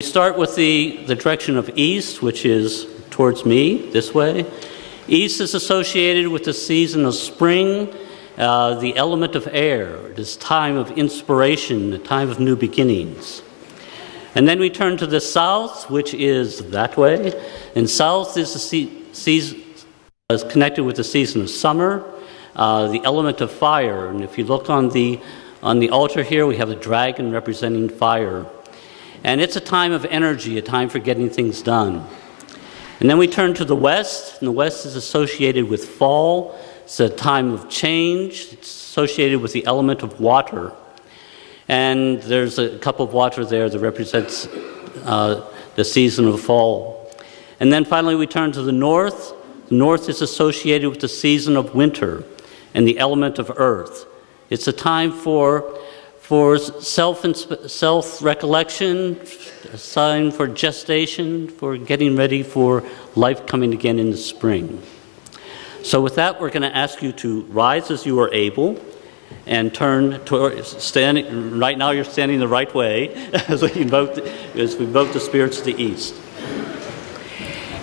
We start with the direction of east, which is towards me, this way. East is associated with the season of spring, the element of air. It is time of inspiration, a time of new beginnings. And then we turn to the south, which is that way. And south is the season, is connected with the season of summer, the element of fire. And if you look on the altar here, we have a dragon representing fire. And it's a time of energy, a time for getting things done. And then we turn to the west, and the west is associated with fall. It's a time of change. It's associated with the element of water. And there's a cup of water there that represents the season of fall. And then finally we turn to the north. The north is associated with the season of winter and the element of earth. It's a time for self-recollection, a sign for gestation, for getting ready for life coming again in the spring. So with that, we're going to ask you to rise as you are able and turn toward standing. Right now you're standing the right way as we invoke the spirits of the east.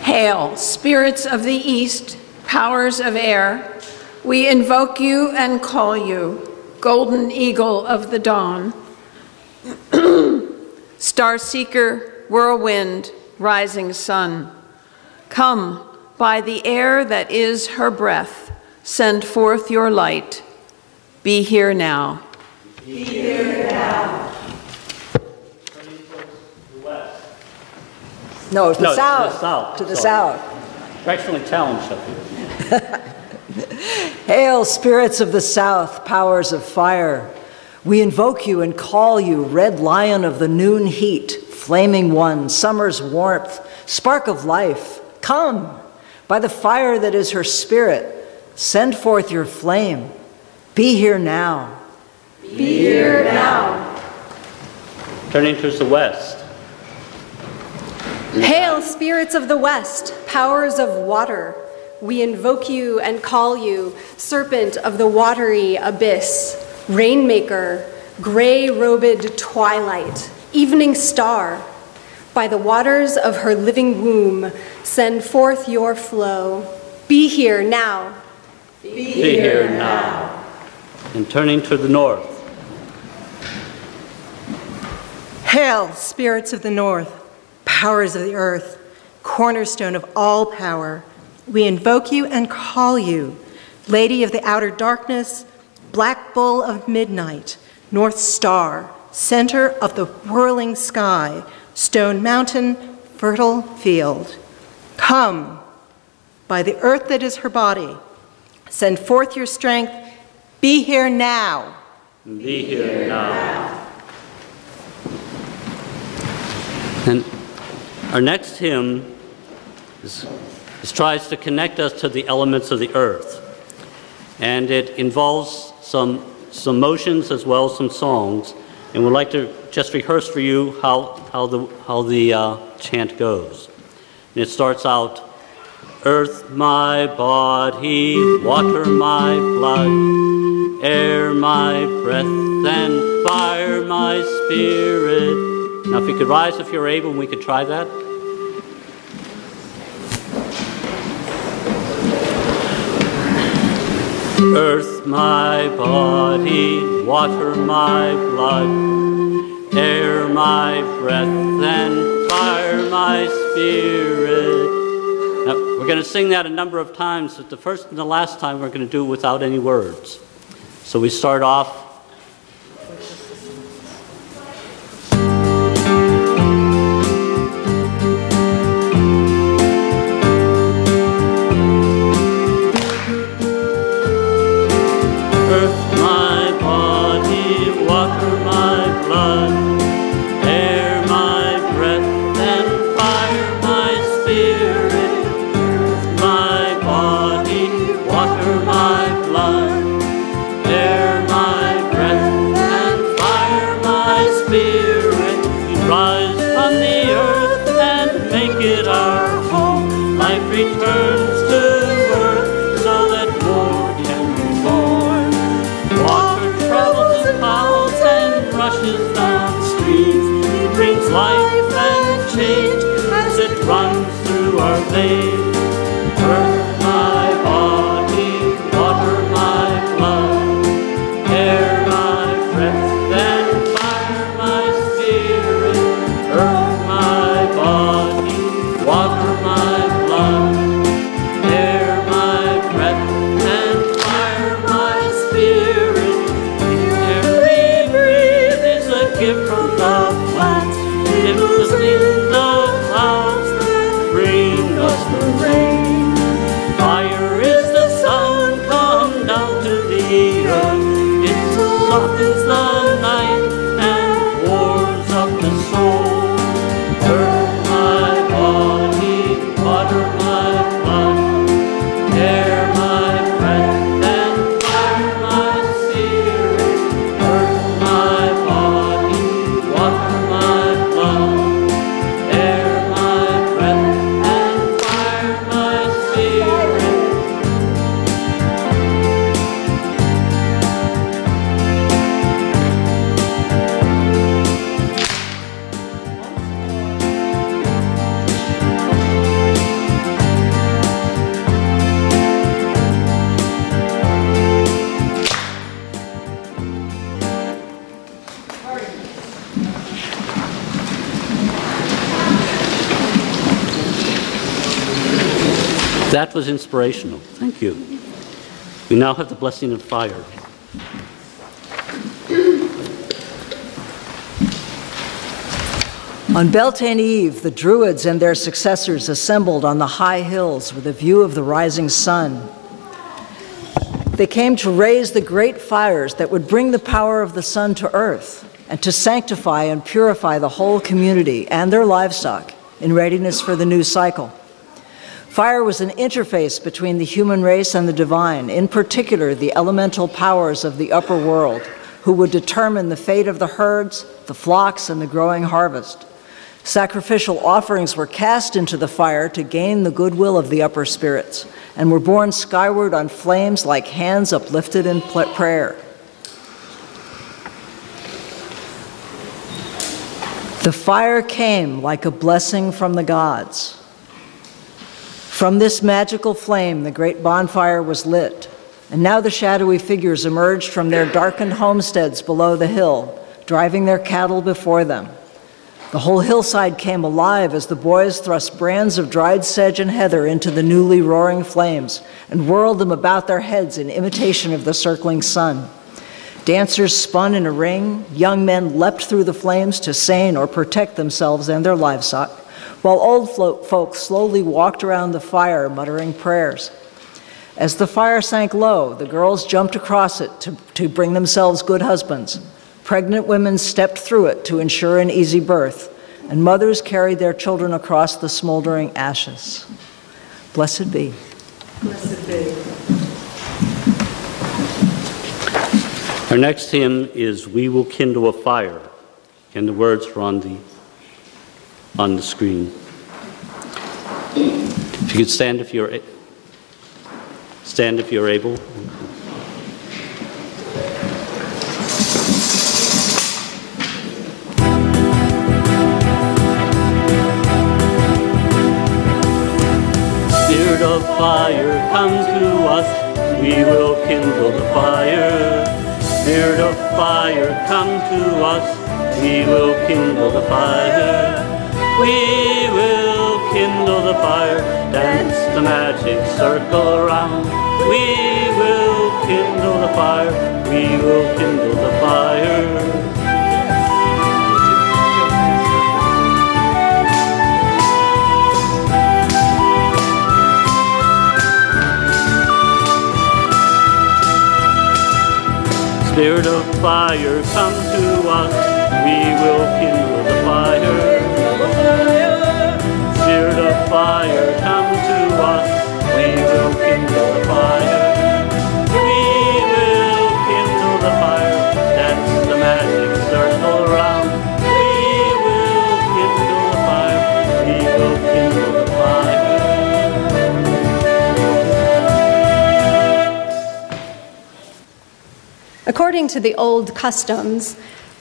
Hail, spirits of the east, powers of air, we invoke you and call you. Golden eagle of the dawn, star seeker, whirlwind, rising sun. Come, by the air that is her breath, send forth your light. Be here now. Be here now. Turning towards the west. No, to the south. To the south. To the south. Directionally challenged up here. Hail, spirits of the south, powers of fire. We invoke you and call you, red lion of the noon heat, flaming one, summer's warmth, spark of life. Come, by the fire that is her spirit, send forth your flame. Be here now. Be here now. Turning towards the west. Hail, spirits of the west, powers of water. We invoke you and call you, serpent of the watery abyss, rainmaker, gray-robed twilight, evening star. By the waters of her living womb, send forth your flow. Be here now. Be here now. And turning to the north. Hail, spirits of the north, powers of the earth, cornerstone of all power. We invoke you and call you, Lady of the outer darkness, Black Bull of midnight, North Star, center of the whirling sky, Stone Mountain, fertile field. Come, by the earth that is her body, send forth your strength. Be here now. Be here now. And our next hymn tries to connect us to the elements of the earth. And it involves some motions as well as some songs. And we'd like to just rehearse for you how the chant goes. And it starts out, earth my body, water my blood, air my breath, and fire my spirit. Now if you could rise if you're able, and we could try that. Earth my body, water my blood, air my breath, and fire my spirit. Now, we're going to sing that a number of times, but the first and the last time we're going to do it without any words. So we start off. My us in the clouds that bring us the rain. Fire is the sun come down to the earth. It softens the night and warms up the soul. Burn my body, water my blood, air my breath, and fire my spirit. Burn my body, water my blood, air my breath, and fire my spirit. That was inspirational. Thank you. We now have the blessing of fire. On Beltaine Eve, the Druids and their successors assembled on the high hills with a view of the rising sun. They came to raise the great fires that would bring the power of the sun to earth and to sanctify and purify the whole community and their livestock in readiness for the new cycle. Fire was an interface between the human race and the divine, in particular the elemental powers of the upper world, who would determine the fate of the herds, the flocks, and the growing harvest. Sacrificial offerings were cast into the fire to gain the goodwill of the upper spirits, and were borne skyward on flames like hands uplifted in prayer. The fire came like a blessing from the gods. From this magical flame, the great bonfire was lit, and now the shadowy figures emerged from their darkened homesteads below the hill, driving their cattle before them. The whole hillside came alive as the boys thrust brands of dried sedge and heather into the newly roaring flames and whirled them about their heads in imitation of the circling sun. Dancers spun in a ring, young men leapt through the flames to sustain or protect themselves and their livestock, while old folk slowly walked around the fire muttering prayers. As the fire sank low, the girls jumped across it to bring themselves good husbands. Pregnant women stepped through it to ensure an easy birth, and mothers carried their children across the smoldering ashes. Blessed be. Blessed be. Our next hymn is "We Will Kindle a Fire," and the words are on the screen. If you could stand if you're able. Spirit of fire, come to us, we will kindle the fire. Spirit of fire, come to us, we will kindle the fire. We will kindle the fire, dance the magic circle around. We will kindle the fire, we will kindle the fire. Spirit of fire, come to us, we will kindle the fire. Spirit of fire, come to us, we will kindle the fire. We will kindle the fire, dance the magic circle around. We will kindle the fire, we will kindle the fire. According to the old customs,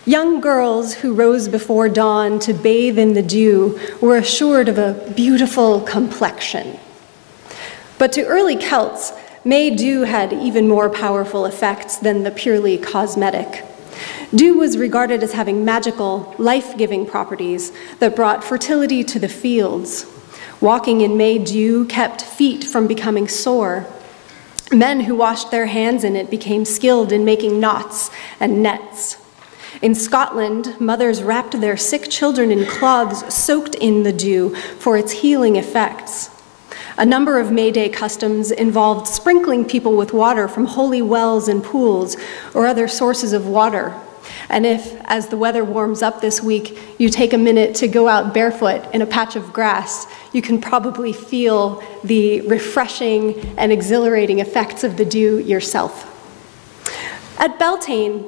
young girls who rose before dawn to bathe in the dew were assured of a beautiful complexion. But to early Celts, May dew had even more powerful effects than the purely cosmetic. Dew was regarded as having magical, life-giving properties that brought fertility to the fields. Walking in May dew kept feet from becoming sore. Men who washed their hands in it became skilled in making knots and nets. In Scotland, mothers wrapped their sick children in cloths soaked in the dew for its healing effects. A number of May Day customs involved sprinkling people with water from holy wells and pools or other sources of water. And if, as the weather warms up this week, you take a minute to go out barefoot in a patch of grass, you can probably feel the refreshing and exhilarating effects of the dew yourself. At Beltaine,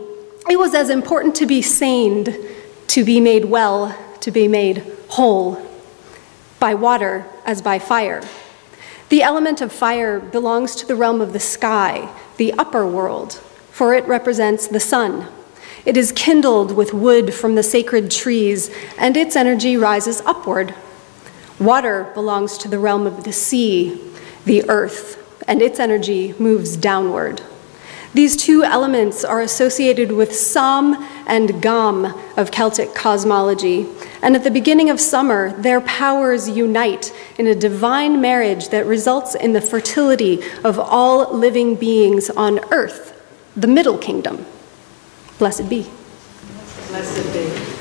it was as important to be saned, to be made well, to be made whole, by water as by fire. The element of fire belongs to the realm of the sky, the upper world, for it represents the sun. It is kindled with wood from the sacred trees, and its energy rises upward. Water belongs to the realm of the sea, the earth, and its energy moves downward. These two elements are associated with Sam and Gam of Celtic cosmology, and at the beginning of summer, their powers unite in a divine marriage that results in the fertility of all living beings on earth, the Middle Kingdom. Blessed be. Blessed be.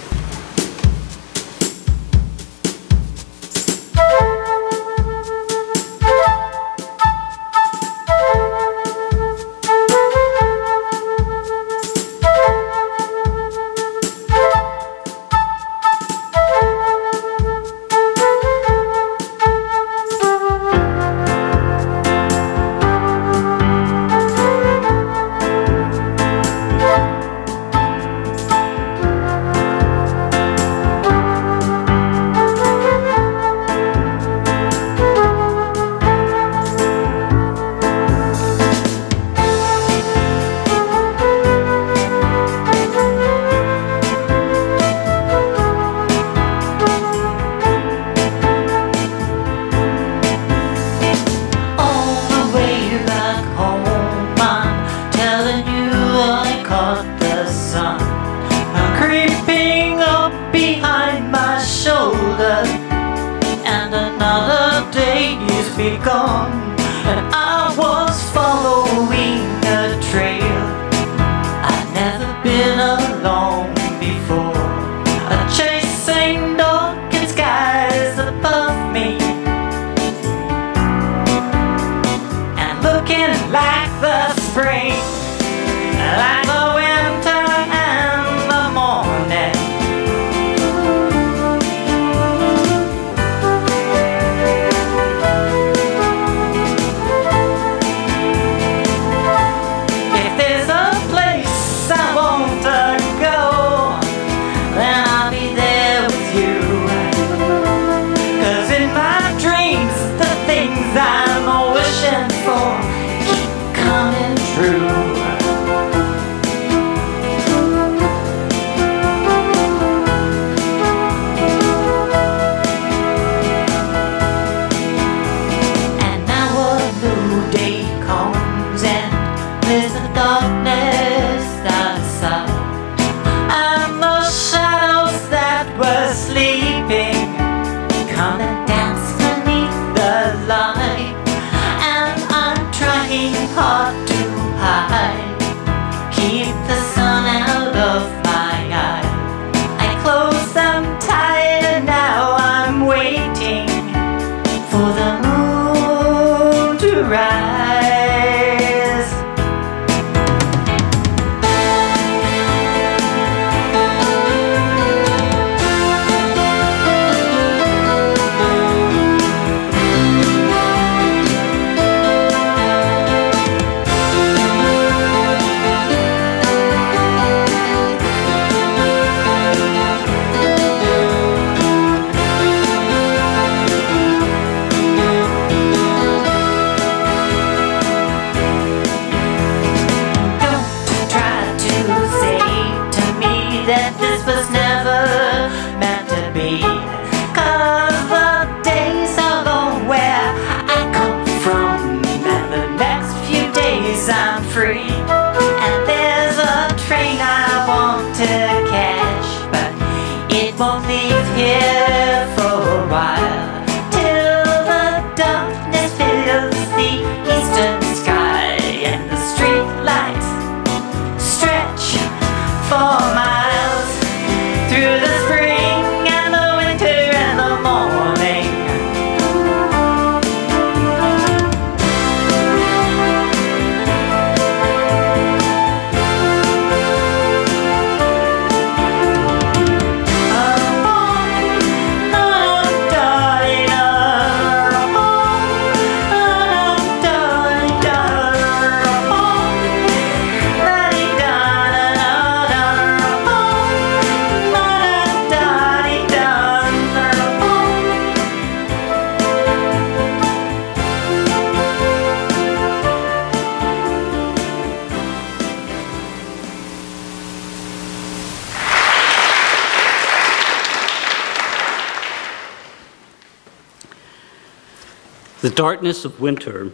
The darkness of winter,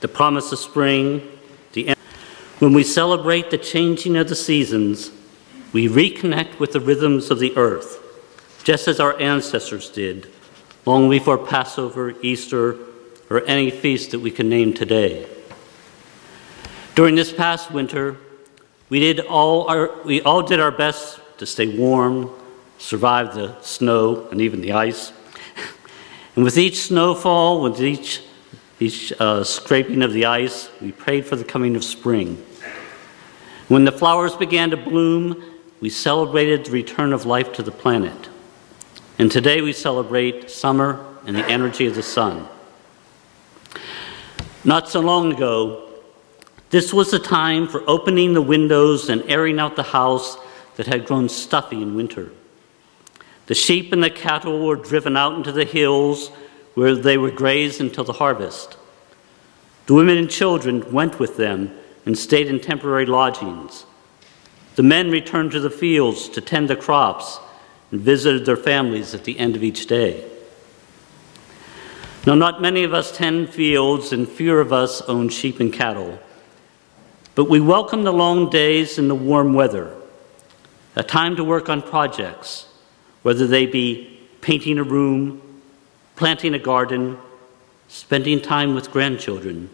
the promise of spring, when we celebrate the changing of the seasons, we reconnect with the rhythms of the earth, just as our ancestors did, long before Passover, Easter, or any feast that we can name today. During this past winter, we all did our best to stay warm, survive the snow and even the ice. And with each snowfall, with each scraping of the ice, we prayed for the coming of spring. When the flowers began to bloom, we celebrated the return of life to the planet. And today we celebrate summer and the energy of the sun. Not so long ago, this was the time for opening the windows and airing out the house that had grown stuffy in winter. The sheep and the cattle were driven out into the hills where they would graze until the harvest. The women and children went with them and stayed in temporary lodgings. The men returned to the fields to tend the crops and visited their families at the end of each day. Now, not many of us tend fields and fewer of us own sheep and cattle, but we welcome the long days and the warm weather, a time to work on projects, whether they be painting a room, planting a garden, spending time with grandchildren,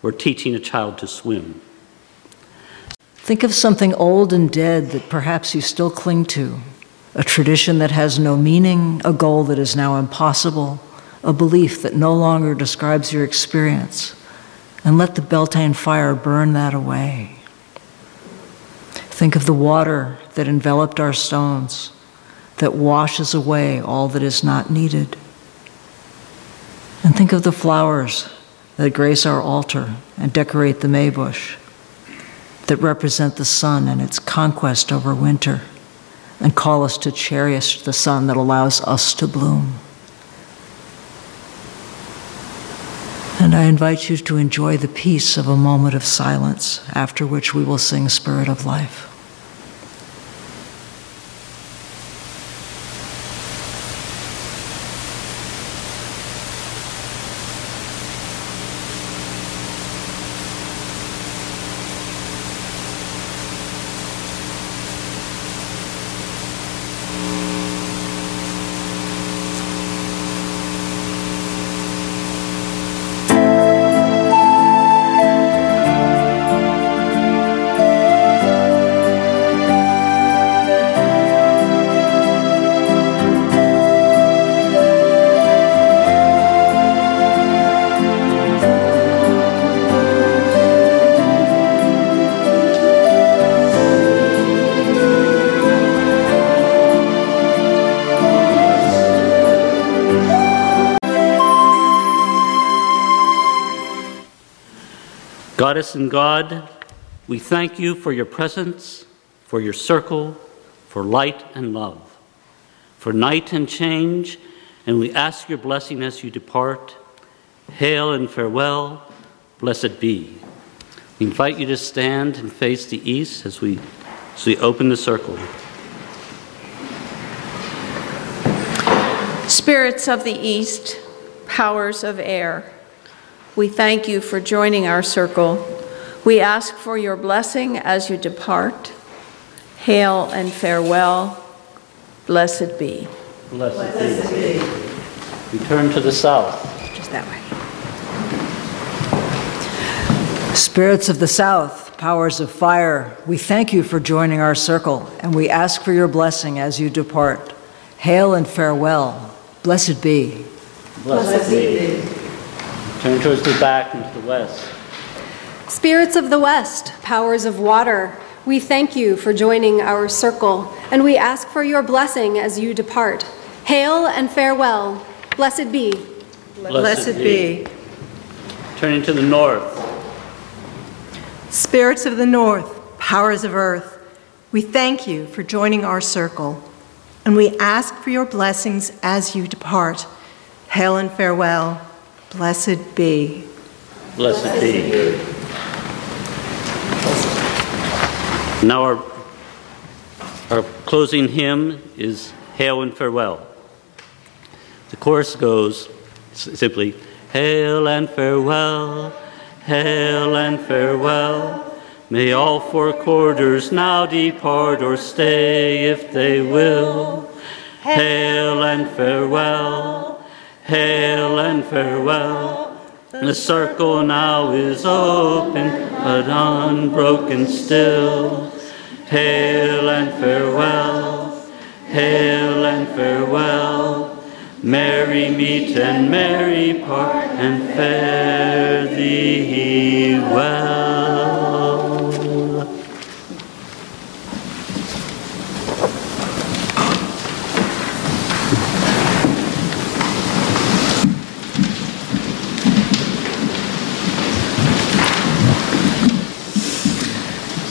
or teaching a child to swim. Think of something old and dead that perhaps you still cling to, a tradition that has no meaning, a goal that is now impossible, a belief that no longer describes your experience, and let the Beltaine fire burn that away. Think of the water that enveloped our stones, that washes away all that is not needed. And think of the flowers that grace our altar and decorate the Maybush, that represent the sun and its conquest over winter, and call us to cherish the sun that allows us to bloom. And I invite you to enjoy the peace of a moment of silence, after which we will sing Spirit of Life. Goddess and God, we thank you for your presence, for your circle, for light and love, for night and change, and we ask your blessing as you depart. Hail and farewell, blessed be. We invite you to stand and face the east as we open the circle. Spirits of the east, powers of air, we thank you for joining our circle. We ask for your blessing as you depart. Hail and farewell, blessed be. Blessed be. We turn to the south. Just that way. Spirits of the south, powers of fire, we thank you for joining our circle, and we ask for your blessing as you depart. Hail and farewell, blessed be. Blessed be. Turn towards the back and to the west. Spirits of the west, powers of water, we thank you for joining our circle, and we ask for your blessing as you depart. Hail and farewell, blessed be. Blessed be. Turning to the north. Spirits of the north, powers of earth, we thank you for joining our circle, and we ask for your blessings as you depart. Hail and farewell, blessed be. Blessed be. Now our closing hymn is Hail and Farewell. The chorus goes simply, Hail and farewell, hail and farewell. May all four quarters now depart or stay if they will. Hail and farewell, hail and farewell. The circle now is open, but unbroken still. Hail and farewell, hail and farewell. Merry meet and merry part, and fare thee well.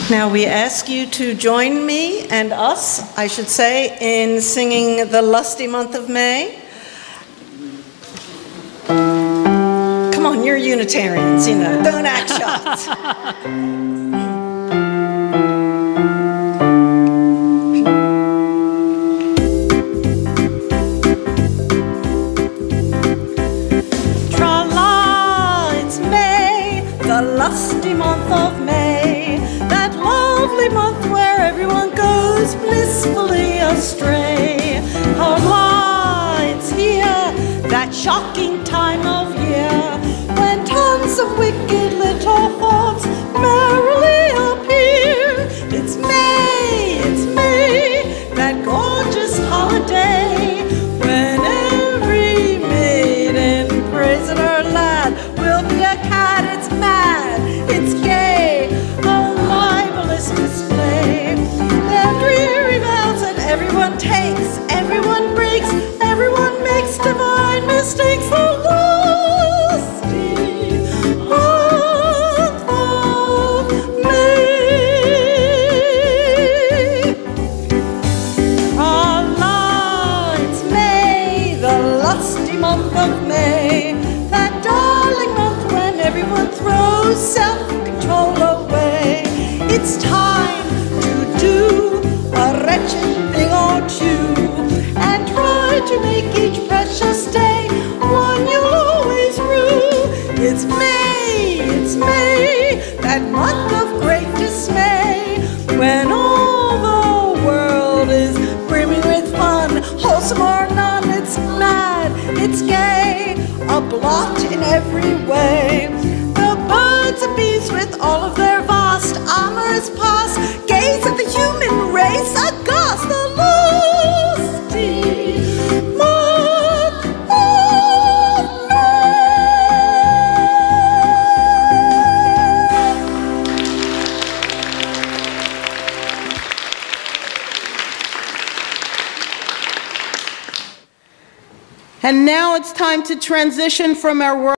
Now we ask you to join me and us, I should say, in singing the lusty month of May. Come on, you're Unitarians, you know, don't act shocked. Tra-la, it's May, the lusty month of May, that lovely month where everyone goes blissfully astray. Hola, it's here, that shocking time of year, when tons of wicked little thoughts merrily appear. It's May, that gorgeous holiday, when every maiden praising her lad will be a cat. It's mad, it's gay, a libelous display. They're dreary vows and everyone takes, everyone breaks, everyone makes divine mistakes. The lusty month of May. Allah, it's May, the lusty month of May, that darling month when everyone throws self-control away. It's time to do a wretched thing or two, and try to make each precious day one you'll always rue. It's May, that month of great dismay, when all the world is brimming with fun, wholesome or none. It's mad, it's gay, a blot in every way. The birds and bees with all of their vast amorous past gaze at the human race aghast. The lusty month of And now it's time to transition from our work